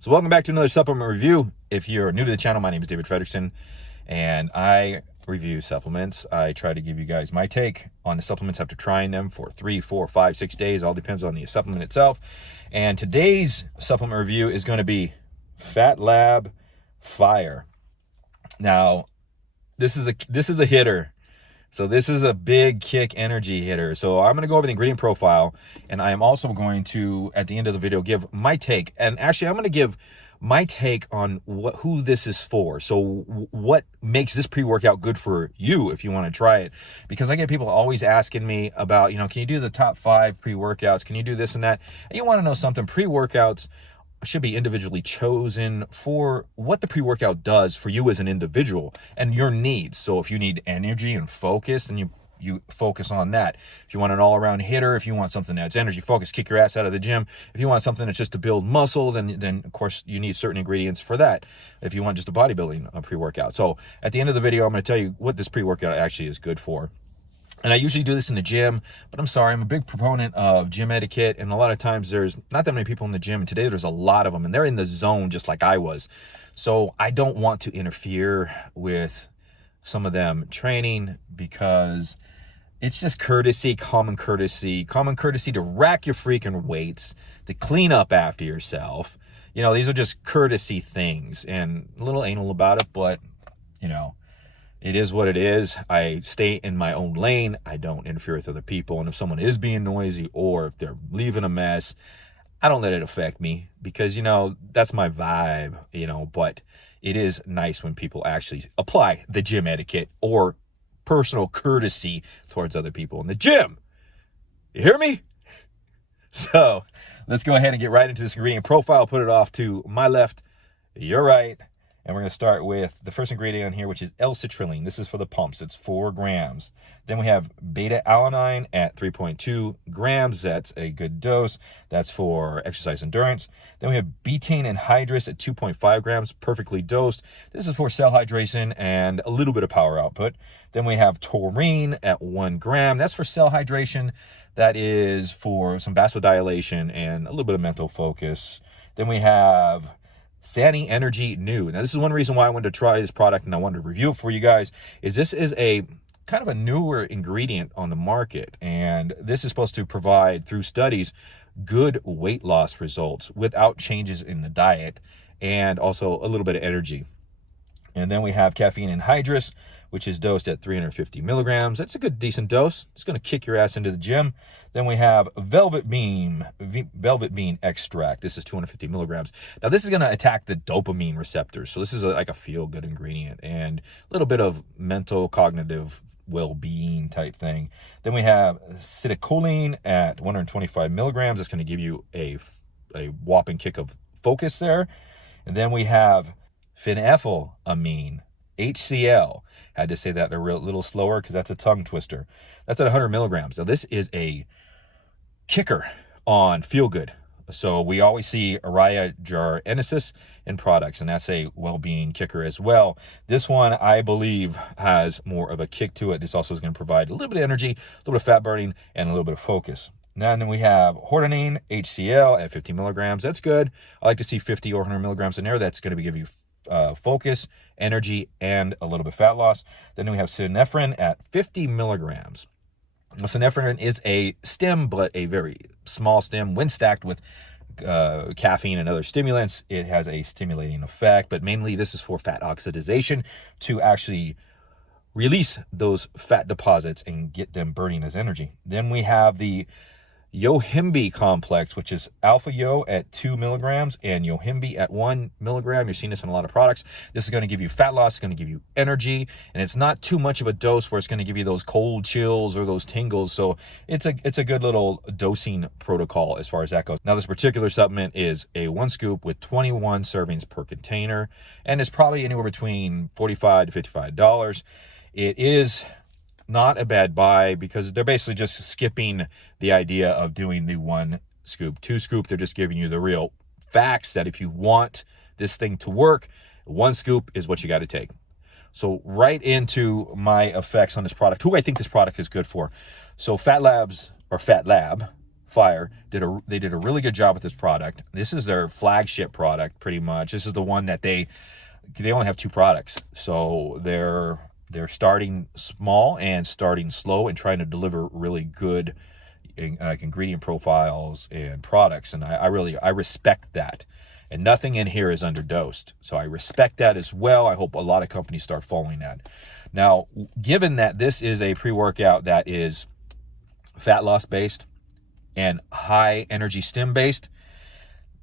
So welcome back to another supplement review. If you're new to the channel, my name is David Fredrickson, and I review supplements. I try to give you guys my take on the supplements after trying them for 3, 4, 5, 6 days. All depends on the supplement itself. And today's supplement review is going to be Phat Lab Phyre. Now, this is a hitter. So this is a big kick energy hitter. So I'm going to go over the ingredient profile, and I am also going to, at the end of the video, give my take. And actually, I'm going to give my take on who this is for. So what makes this pre-workout good for you if you want to try it? Because I get people always asking me about, can you do the top 5 pre-workouts? Can you do this and that? And you want to know something, pre-workouts should be individually chosen for what the pre-workout does for you as an individual and your needs. So if you need energy and focus, then you focus on that. If you want an all-around hitter, if you want something that's energy focused, kick your ass out of the gym. If you want something that's just to build muscle, then of course you need certain ingredients for that. If you want just a bodybuilding pre-workout. So at the end of the video, I'm going to tell you what this pre-workout actually is good for. And I usually do this in the gym, but I'm sorry, I'm a big proponent of gym etiquette. And a lot of times there's not that many people in the gym. And today there's a lot of them, and they're in the zone just like I was. So I don't want to interfere with some of them training, because it's just courtesy, common courtesy to rack your freaking weights, to clean up after yourself. These are just courtesy things, and a little anal about it, but it is what it is. I stay in my own lane. I don't interfere with other people. And if someone is being noisy or if they're leaving a mess, I don't let it affect me, because, that's my vibe, but it is nice when people actually apply the gym etiquette or personal courtesy towards other people in the gym. You hear me? So let's go ahead and get right into this ingredient profile. Put it off to my left, your right. And we're going to start with the first ingredient on here, which is L-citrulline. This is for the pumps. It's 4 grams. Then we have beta-alanine at 3.2 grams. That's a good dose. That's for exercise endurance. Then we have betaine anhydrous at 2.5 grams, perfectly dosed. This is for cell hydration and a little bit of power output. Then we have taurine at 1 gram. That's for cell hydration. That is for some vasodilation and a little bit of mental focus. Then we have Sani Energy New. Now, this is one reason why I wanted to try this product and I wanted to review it for you guys, is this is a kind of a newer ingredient on the market. And this is supposed to provide, through studies, good weight loss results without changes in the diet, and also a little bit of energy. And then we have caffeine anhydrous, which is dosed at 350 milligrams. That's a good, decent dose. It's going to kick your ass into the gym. Then we have velvet bean extract. This is 250 milligrams. Now, this is going to attack the dopamine receptors. So this is like a feel-good ingredient and a little bit of mental, cognitive well-being type thing. Then we have acetylcholine at 125 milligrams. That's going to give you a whopping kick of focus there. And then we have phenethylamine, HCl. Had to say that a little slower because that's a tongue twister. That's at 100 milligrams. Now, this is a kicker on feel-good. So we always see Araya Jar-Enesis in products, and that's a well-being kicker as well. This one, I believe, has more of a kick to it. This also is going to provide a little bit of energy, a little bit of fat burning, and a little bit of focus. Now, and then we have hordenine, HCl at 50 milligrams. That's good. I like to see 50 or 100 milligrams in there. That's going to give you focus, energy, and a little bit of fat loss. Then we have synephrine at 50 milligrams. Now, synephrine is a stem, but a very small stem. When stacked with caffeine and other stimulants, it has a stimulating effect, but mainly this is for fat oxidation, to actually release those fat deposits and get them burning as energy. Then we have the Yohimbe complex, which is alpha yo at 2 milligrams and Yohimbe at 1 milligram. You're seeing this in a lot of products. This is going to give you fat loss. It's going to give you energy, and it's not too much of a dose where it's going to give you those cold chills or those tingles. So it's a good little dosing protocol as far as that goes. Now, this particular supplement is a 1 scoop with 21 servings per container, and it's probably anywhere between $45 to $55. It is not a bad buy, because they're basically just skipping the idea of doing the 1 scoop, 2 scoop. They're just giving you the real facts that if you want this thing to work, 1 scoop is what you got to take. So right into my effects on this product, who I think this product is good for. So Phat Lab Phyre they did a really good job with this product. This is their flagship product, pretty much. This is the one that they only have 2 products, so they're starting small and starting slow and trying to deliver really good ingredient profiles and products, and I respect that. And nothing in here is underdosed, so I respect that as well. I hope a lot of companies start following that. Now, given that this is a pre-workout that is fat loss based and high energy stim based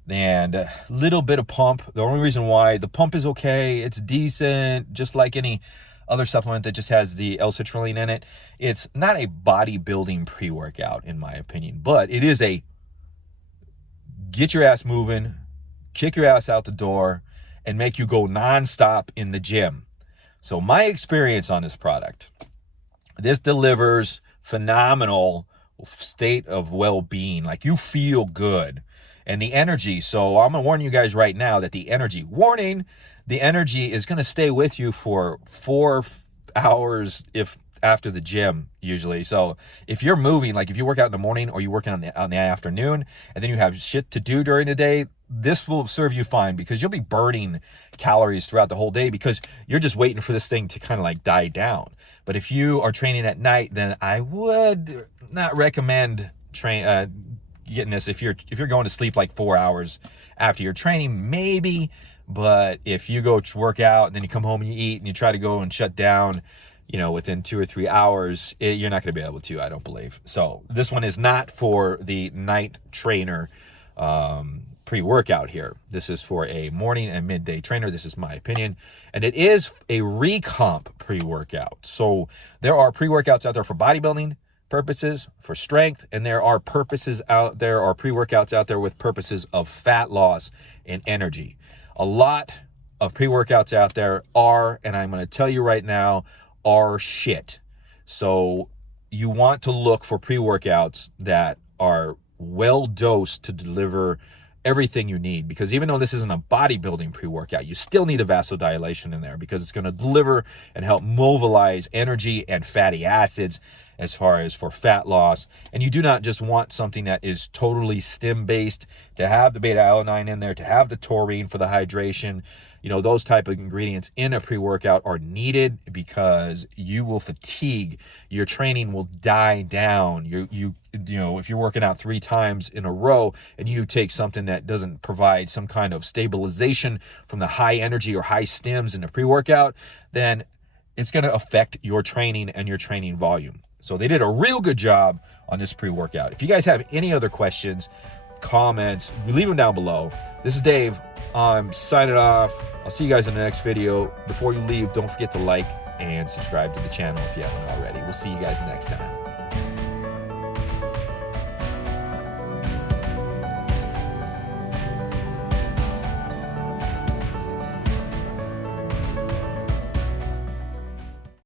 and a little bit of pump, the only reason why the pump is okay, it's decent, just like any other supplement that just has the L-citrulline in it. It's not a bodybuilding pre-workout, in my opinion, but it is a get your ass moving, kick your ass out the door, and make you go nonstop in the gym. So my experience on this product, this delivers phenomenal state of well-being. Like, you feel good. And the energy, so I'm going to warn you guys right now that the energy, warning, the energy is going to stay with you for 4 hours if after the gym usually. So if you're moving, like if you work out in the morning or you're working on the afternoon and then you have shit to do during the day, this will serve you fine because you'll be burning calories throughout the whole day because you're just waiting for this thing to kind of like die down. But if you are training at night, then I would not recommend getting this if you're going to sleep like 4 hours after your training, maybe. But if you go to work out and then you come home and you eat and you try to go and shut down, you know, within 2 or 3 hours, you're not going to be able to, I don't believe. So this one is not for the night trainer pre-workout here. This is for a morning and midday trainer. This is my opinion. And it is a recomp pre-workout. So there are pre-workouts out there for bodybuilding purposes, for strength, and there are pre-workouts out there with purposes of fat loss and energy. A lot of pre-workouts out there are, and I'm going to tell you right now, are shit. So you want to look for pre-workouts that are well dosed to deliver everything you need, because even though this isn't a bodybuilding pre-workout, you still need a vasodilation in there because it's going to deliver and help mobilize energy and fatty acids as far as for fat loss. And you do not just want something that is totally stim based, to have the beta alanine in there, to have the taurine for the hydration. You know, those type of ingredients in a pre-workout are needed because you will fatigue. Your training will die down. You know, if you're working out 3 times in a row and you take something that doesn't provide some kind of stabilization from the high energy or high stims in the pre-workout, then it's going to affect your training and your training volume. So they did a real good job on this pre-workout. If you guys have any other questions, comments, leave them down below. This is Dave. I'm signing off. I'll see you guys in the next video. Before you leave, don't forget to like and subscribe to the channel if you haven't already. We'll see you guys next time.